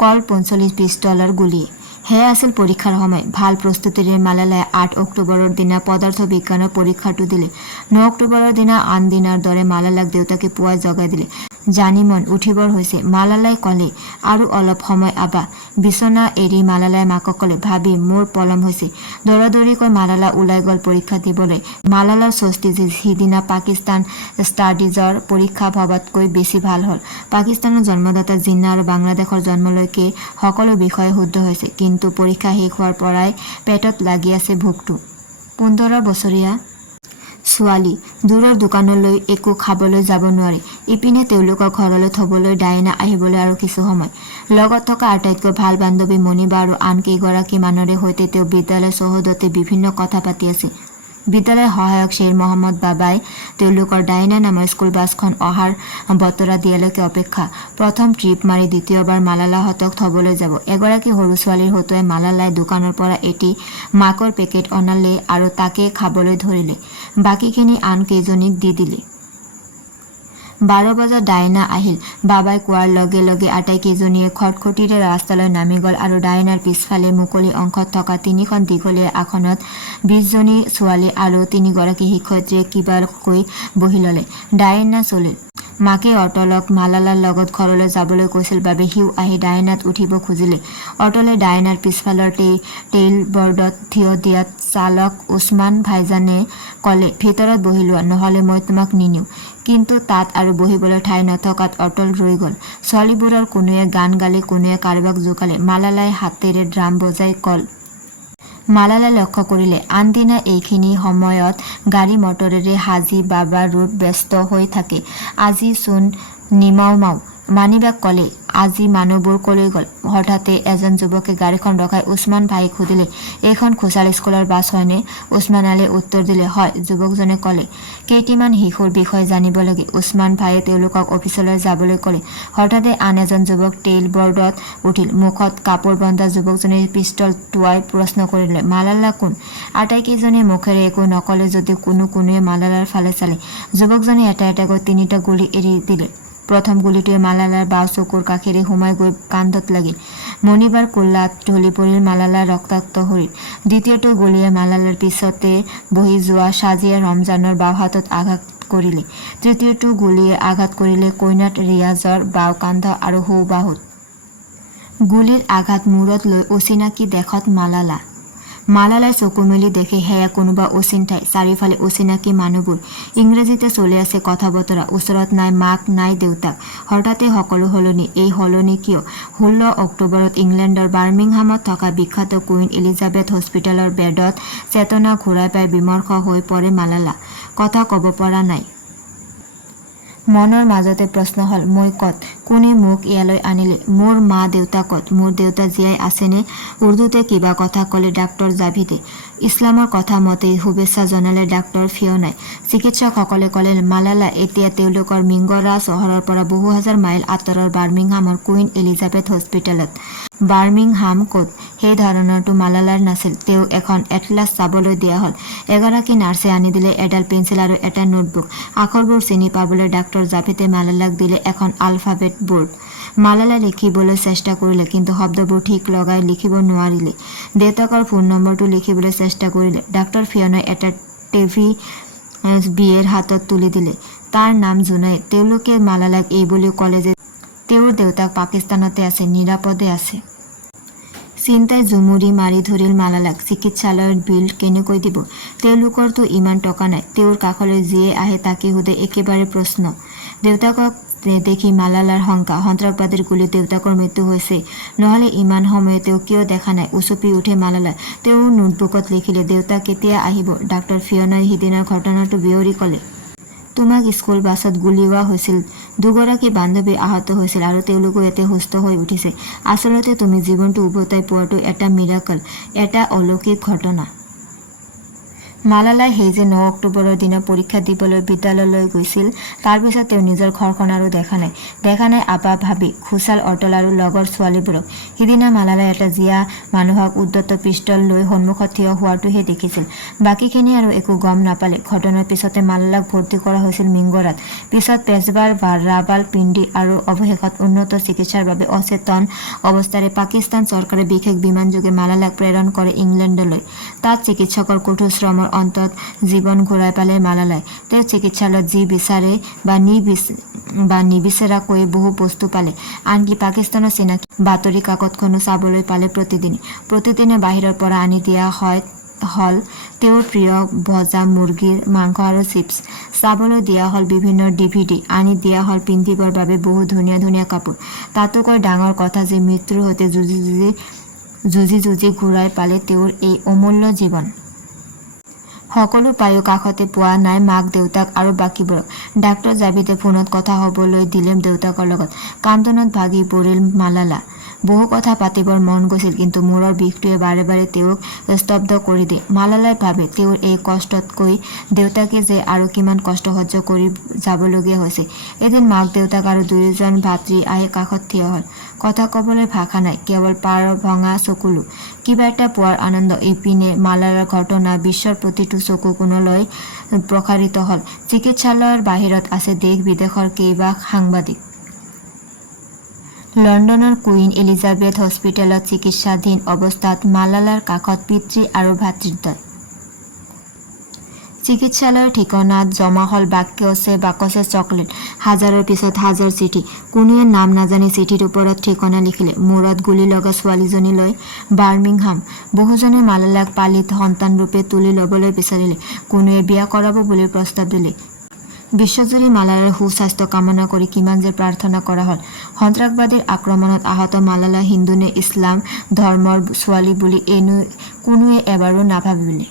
কল 45 পিষ্টলৰ গুলীয়ে। সেয়া আছিল পৰীক্ষাৰ সময়। ভাল প্ৰস্তুতিৰে মালালাই 8 অক্টোবৰৰ দিনা পদাৰ্থ বিজ্ঞানৰ পৰীক্ষাটো দিলে। 9 অক্টোবৰৰ দিনা আন দিনাৰ দৰে মালালাক দেউতাকে পুৱাই জগাই দিলে। জানি মন উঠিবৰ হৈছে। মালালাই ক'লে, আৰু অলপ সময় আবা। বিচনা এৰি মালালাই মাকক ক'লে, ভাবি মোৰ পলম হৈছে। দৌৰাদৌৰিকৈ মালালা ওলাই গ'ল পৰীক্ষা দিবলৈ। মালালাৰ স্বস্তি যে সিদিনা পাকিস্তান ষ্টাডিজৰ পৰীক্ষা ভবাতকৈ বেছি ভাল হ'ল। পাকিস্তানৰ জন্মদাতা জিন্না আৰু বাংলাদেশৰ জন্মলৈকে সকলো বিষয়ে শুদ্ধ হৈছে, কিন্তু পৰীক্ষা শেষ হোৱাৰ পৰাই পেটত লাগি আছে ভোকটো। 15 বছৰীয়া ছোৱালী দূৰৰ দোকানলৈ একো খাবলৈ যাব নোৱাৰে। ইপিনে তেওঁলোকৰ ঘৰলৈ থবলৈ ডাইনা আহিবলৈ আৰু কিছু সময়। লগত থকা আটাইতকৈ ভাল বান্ধৱী মণিবা আৰু আন কেইগৰাকী মানৰে সৈতে তেওঁ বিদ্যালয় চৌহদতে বিভিন্ন কথা পাতি আছিল। বিদ্যালয়ৰ সহায়ক শ্বেৰ মহম্মদ বাবাই তেওঁলোকৰ ডাইনা নামৰ স্কুল বাছখন অহাৰ বতৰা দিয়ালৈকে অপেক্ষা। প্ৰথম ট্ৰিপ মাৰি দ্বিতীয়বাৰ মালালাহঁতক থবলৈ যাব। এগৰাকী সৰু ছোৱালীৰ হতুৱাই মালালাই দোকানৰ পৰা এটি মাকৰ পেকেট অনালে আৰু তাকে খাবলৈ ধৰিলে। বাকীখিনি আন কেইজনীক দি দিলে। 12 বজাত ডাইনা আহিল। বাবাই কোৱাৰ লগে লগে আটাইকেইজনীয়ে খটখটিৰে ৰাস্তালৈ নামি গ'ল আৰু ডাইনাৰ পিছফালে মুকলি অংশত থকা 3খন দীঘলীয়া আসনত 20 জনী ছোৱালী আৰু 3গৰাকী শিক্ষয়িত্ৰীয়ে কিবাকৈ বহি ল'লে। ডাইনা চলিল। মাকে অটলক মালালাৰ লগত ঘৰলৈ যাবলৈ কৈছিল বাবে সিও আহি ডাইনাত উঠিব খুজিলে। অটলে ডাইনাৰ পিছফালৰ টেইল বৰ্ডত থিয় দিয়াত চালক উছমান ভাইজানে ক'লে, ভিতৰত বহি লোৱা, নহ'লে মই তোমাক নিনিওঁ। কিন্তু তাত আৰু বহিবলৈ ঠাই নথকাত অটল ৰৈ গ'ল। ছোৱালীবোৰৰ কোনোৱে গান গালে, কোনোৱে কাৰোবাক জোকালে। মালালাই হাতেৰে ড্ৰাম বজাই গ'ল। মালালাই লক্ষ্য কৰিলে, আনদিনা এইখিনি সময়ত গাড়ী মটৰেৰে হাজী বাবা ৰোড ব্যস্ত হৈ থাকে। আজি চোন নিমাও। মানিবাক ক'লে, আজি মানুহবোৰ কলৈ গ'ল? হঠাতে এজন যুৱকে গাড়ীখন ৰখাই উছমান ভাইক সুধিলে, এইখন খোছাল স্কুলৰ বাছ হয়নে? উছমান আলীয়ে উত্তৰ দিলে, হয়। যুৱকজনে ক'লে, কেইটিমান শিশুৰ বিষয়ে জানিব লাগে। উছমান ভাইয়ে তেওঁলোকক অফিচলৈ যাবলৈ ক'লে। হঠাতে আন এজন যুৱক টেইল বৰ্ডত উঠিল। মুখত কাপোৰ বন্ধা যুৱকজনে পিষ্টল টোৱাই প্ৰশ্ন কৰিলে, মালালা কোন? আটাইকেইজনে মুখেৰে একো নক'লে যদিও কোনোৱে মালালাৰ ফালে চালে। যুৱকজনে এটা এটাকৈ 3টা গুলী এৰি দিলে। প্ৰথম গুলীটোৱে মালালাৰ বাওঁ চকুৰ কাষেৰে সোমাই গৈ কান্ধত লাগিল। মণিবাৰ কোলাত ঢলি পৰিল মালালাৰ ৰক্তাক্ত শৰীৰ। দ্বিতীয়টো গুলীয়ে মালালাৰ পিছতে বহি যোৱা সাজিয়া ৰমজানৰ বাওঁ হাতত আঘাত কৰিলে। তৃতীয়টো গুলীয়ে আঘাত কৰিলে কইনাত ৰিয়াজৰ বাওঁ কান্ধ আৰু সোঁ বাহুত। গুলীৰ আঘাত মূৰত লৈ অচিনাকি দেশত মালালাই চকু মেলি দেখে সেয়া কোনোবা অচিন ঠাই। চাৰিওফালে অচিনাকি মানুহবোৰ। ইংৰাজীতে চলি আছে কথা বতৰা। ওচৰত নাই মাক, নাই দেউতাক। হঠাতে সকলো সলনি। এই সলনি কিয়? 16 অক্টোবৰত ইংলেণ্ডৰ বাৰ্মিংহামত থকা বিখ্যাত কুইন এলিজাবেথ হস্পিটেলৰ বেডত চেতনা ঘূৰাই পাই বিমৰ্ষ হৈ পৰে মালালা। কথা ক'ব পৰা নাই। মনৰ মাজতে প্ৰশ্ন হ'ল, মই ক'ত? কোনে মোক ইয়ালৈ আনিলে? মোৰ মা দেউতা ক'ত? মোৰ দেউতা জীয়াই আছেনে? উৰ্দুতে কিবা কথা ক'লে ডাক্তৰ জাভিদে। ইছলামৰ কথা মতেই শুভেচ্ছা জনালে ডাক্তৰ ফিয়নাই। চিকিৎসকসকলে ক'লে, মালালা এতিয়া তেওঁলোকৰ মিংগৰা চহৰৰ পৰা বহু হাজাৰ মাইল আঁতৰৰ বাৰ্মিংহামৰ কুইন এলিজাবেথ হস্পিটেলত। বাৰ্মিংহাম ক'ত? সেই ধাৰণাটো মালালাৰ নাছিল। তেওঁক এখন এটলাছ চাবলৈ দিয়া হ'ল। এগৰাকী নাৰ্ছে আনি দিলে এডাল পেঞ্চিল আৰু এটা নোটবুক। আখৰবোৰ চিনি পাবলৈ ডাক্তৰ জাভিদে মালালাক দিলে এখন আলফাবেট বৰ্ড। মালালাই লিখিবলৈ চেষ্টা কৰিলে, কিন্তু শব্দবোৰ ঠিক লগাই লিখিব নোৱাৰিলে। দেউতাকৰ ফোন নম্বৰটো লিখিবলৈ চেষ্টা কৰিলে। ডাক্তৰ ফিয়নাই এটা টেভি বিয়েৰ হাতত তুলি দিলে। তাৰ নাম জুনাইদ। তেওঁলোকে মালালাক এই বুলি ক'লে যে তেওঁৰ দেউতাক পাকিস্তানতে আছে, নিৰাপদে আছে। চিন্তাই জুমুৰি মাৰি ধৰিল মালালাক। চিকিৎসালয়ৰ বিল কেনেকৈ দিব? তেওঁলোকৰতো ইমান টকা নাই। তেওঁৰ কাষলৈ যিয়ে আহে তাকে সোধে একেবাৰে প্ৰশ্ন। দেউতাকক দেখি মালালাৰ শংকা, সন্ত্ৰাসবাদীৰ গুলীত দেউতাকৰ মৃত্যু হৈছে, নহ'লে ইমান সময়ে তেওঁ কিয় দেখা নাই? উচপি উঠে মালালা। তেওঁ নোটবুকত লিখিলে, দেউতা কেতিয়া আহিব? ডাক্তৰ ফিয়নাই সিদিনাৰ ঘটনাটো বিৱৰি ক'লে। তোমাক স্কুল বাছত গুলীওৱা হৈছিল, দুগৰাকী বান্ধৱী আহত হৈছিল আৰু তেওঁলোকো এতিয়া সুস্থ হৈ উঠিছে। আচলতে তুমি জীৱনটো উভতাই পোৱাটো এটা মিৰাকল, এটা অলৌকিক ঘটনা। মালালাই সেই যে 9 অক্টোবৰৰ দিনা পৰীক্ষা দিবলৈ বিদ্যালয়লৈ গৈছিল, তাৰপিছত তেওঁ নিজৰ ঘৰখন আৰু দেখা নাই আপা ভাবি, খুছাল অটল আৰু লগৰ ছোৱালীবোৰক। সিদিনা মালালাই এটা জীয়া মানুহক উদ্ধত পিষ্টল লৈ সন্মুখত থিয় হোৱাটোহে দেখিছিল। বাকীখিনি আৰু একো গম নাপালে। ঘটনাৰ পিছতে মালালাক ভৰ্তি কৰা হৈছিল মিংগৰাত, পিছত পেজবাৰ ৰাৱালপিণ্ডি আৰু অৱশেষত উন্নত চিকিৎসাৰ বাবে অচেতন অৱস্থাৰে পাকিস্তান চৰকাৰে বিশেষ বিমানযোগে মালালাক প্ৰেৰণ কৰে ইংলেণ্ডলৈ। তাত চিকিৎসকৰ কঠোৰ শ্ৰমৰ অন্তত জীৱন ঘূৰাই পালে মালালাই। তেওঁ চিকিৎসালয়ত যি বিচাৰে বা নিবিচৰাকৈ বহু বস্তু পালে। আনকি পাকিস্তানৰ চিনাকি বাতৰি কাকতখনো চাবলৈ পালে প্ৰতিদিনে বাহিৰৰ পৰা আনি দিয়া হ'ল তেওঁৰ প্ৰিয় ভজা মুৰ্গীৰ মাংস আৰু চিপছ। চাবলৈ দিয়া হ'ল বিভিন্ন DVD, আনি দিয়া হ'ল পিন্ধিবৰ বাবে বহু ধুনীয়া ধুনীয়া কাপোৰ। তাতোকৈ ডাঙৰ কথা যে মৃত্যুৰ সৈতে যুঁজি ঘূৰাই পালে তেওঁৰ এই অমূল্য জীৱন। সকলো পায়ো কাষতে পোৱা নাই মাক দেউতাক আৰু বাকীবোৰক। ডাক্তৰ জাভিদে ফোনত কথা হ'বলৈ দিলে দেউতাকৰ লগত। কান্দোনত ভাগি পৰিল মালালা। বহু কথা পাতিবৰ মন গৈছিল, কিন্তু মূৰৰ বিষটোৱে বাৰে বাৰে তেওঁক স্তব্ধ কৰি দিয়ে। মালালাই ভাবে, তেওঁৰ এই কষ্টতকৈ দেউতাকে যে আৰু কিমান কষ্ট সহ্য কৰি যাবলগীয়া হৈছে। এদিন মাক দেউতাক আৰু 2জন ভাতৃ আহি কাষত থিয় হ'ল। কথা ক'বলৈ ভাষা নাই, কেৱল পাৰ ভঙা চকুলো। কিবা এটা পোৱাৰ আনন্দ। ইপিনে মালালাৰ ঘটনা বিশ্বৰ প্ৰতিটো চকু কোণলৈ প্ৰসাৰিত হ'ল। চিকিৎসালয়ৰ বাহিৰত আছে দেশ বিদেশৰ কেইবা সাংবাদিক। লণ্ডনৰ কুইন এলিজাবেথ হস্পিটেলত চিকিৎসাধীন অৱস্থাত মালালাৰ কাষত পিতৃ আৰু ভাতৃদ্বয়। চিকিৎসালয়ৰ ঠিকনাত জমা হ'ল বাকচে চকলেট, হাজাৰৰ পিছত হাজাৰ চিঠি। কোনোৱে নাম নাজানি চিঠিৰ ওপৰত ঠিকনা লিখিলে। মূৰত গুলী লগা ছোৱালীজনীলৈ বাৰ্মিংহাম। বহুজনে মালালাক পালিত সন্তানৰূপে তুলি ল'বলৈ বিচাৰিলে। কোনোৱে বিয়া কৰাব বুলি প্ৰস্তাৱ দিলে। বিশ্বজুৰি মালালাৰ সুস্বাস্থ্য কামনা কৰি কিমান যে প্ৰাৰ্থনা কৰা হ'ল। সন্ত্ৰাসবাদীৰ আক্ৰমণত আহত মালালা হিন্দু নে ইছলাম ধৰ্মৰ ছোৱালী বুলি কোনোৱে এবাৰো নাভাবিলে।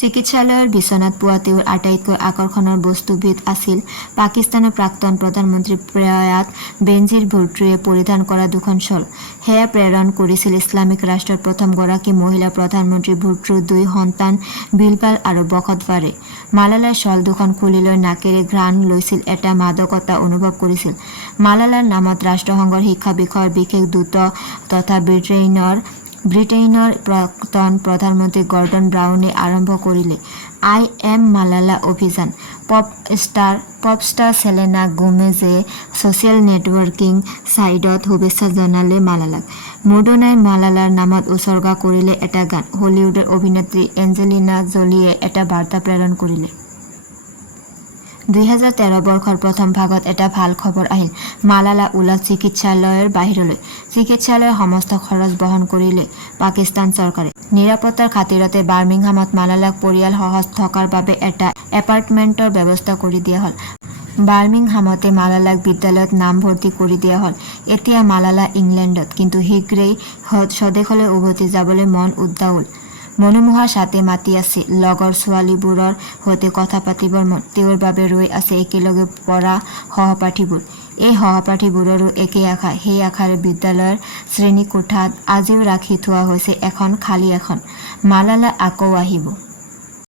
চিকিৎসালয়ৰ বিচনাত পোৱা তেওঁৰ আটাইতকৈ আকৰ্ষণৰ বস্তুবিধ আছিল পাকিস্তানৰ প্ৰাক্তন প্ৰধানমন্ত্ৰী প্ৰয়াত বেনজিৰ ভুট্টোৱে পৰিধান কৰা দুখন শ্বল। সেয়া প্ৰেৰণ কৰিছিল ইছলামিক ৰাষ্ট্ৰৰ প্ৰথমগৰাকী মহিলা প্ৰধানমন্ত্ৰী ভুট্টোৰ 2 সন্তান বিলবাল আৰু বখতৱাৰে। মালালাই শ্বল দুখন খুলি লৈ নাকেৰে ঘ্ৰাণ লৈছিল, এটা মাদকতা অনুভৱ কৰিছিল। মালালাৰ নামত ৰাষ্ট্ৰসংঘৰ শিক্ষা বিষয়ৰ বিশেষ দূত তথা ব্ৰিটেইনৰ প্ৰাক্তন প্ৰধানমন্ত্ৰী গৰ্ডন ব্ৰাউনে আৰম্ভ কৰিলে আই এম মালালা অভিযান। পপষ্টাৰ চেলেনা গোমেজে ছ'চিয়েল নেটৱৰ্কিং ছাইটত শুভেচ্ছা জনালে মালালাক। মডোনাই মালালাৰ নামত উৎসৰ্গা কৰিলে এটা গান। হলিউডৰ অভিনেত্ৰী এঞ্জেলিনা জলিয়ে এটা বাৰ্তা প্ৰেৰণ কৰিলে। 2013 বৰ্ষৰ প্ৰথম ভাগত এটা ভাল খবৰ আহিল। মালালা ওলাল চিকিৎসালয়ৰ বাহিৰলৈ। চিকিৎসালয়ৰ সমস্ত খৰচ বহন কৰিলে পাকিস্তান চৰকাৰে। নিৰাপত্তাৰ খাতিৰতে বাৰ্মিংহামত মালালাক পৰিয়ালসহ থকাৰ বাবে এটা এপাৰ্টমেণ্টৰ ব্যৱস্থা কৰি দিয়া হ'ল। বাৰ্মিংহামতে মালালাক বিদ্যালয়ত নামভৰ্তি কৰি দিয়া হ'ল। এতিয়া মালালা ইংলেণ্ডত, কিন্তু শীঘ্ৰেই স্বদেশলৈ উভতি যাবলৈ মন উদ্বাউল। মনোমোহাৰ ছাতে মাতি আছে লগৰ ছোৱালীবোৰৰ সৈতে কথা পাতিবৰ মন। তেওঁৰ বাবে ৰৈ আছে একেলগে পঢ়া সহপাঠীবোৰ। এই সহপাঠীবোৰৰো একেই আশা। সেই আশাৰে বিদ্যালয়ৰ শ্ৰেণীকোঠাত আজিও ৰাখি থোৱা হৈছে এখন খালী আসন। মালালা আকৌ আহিব।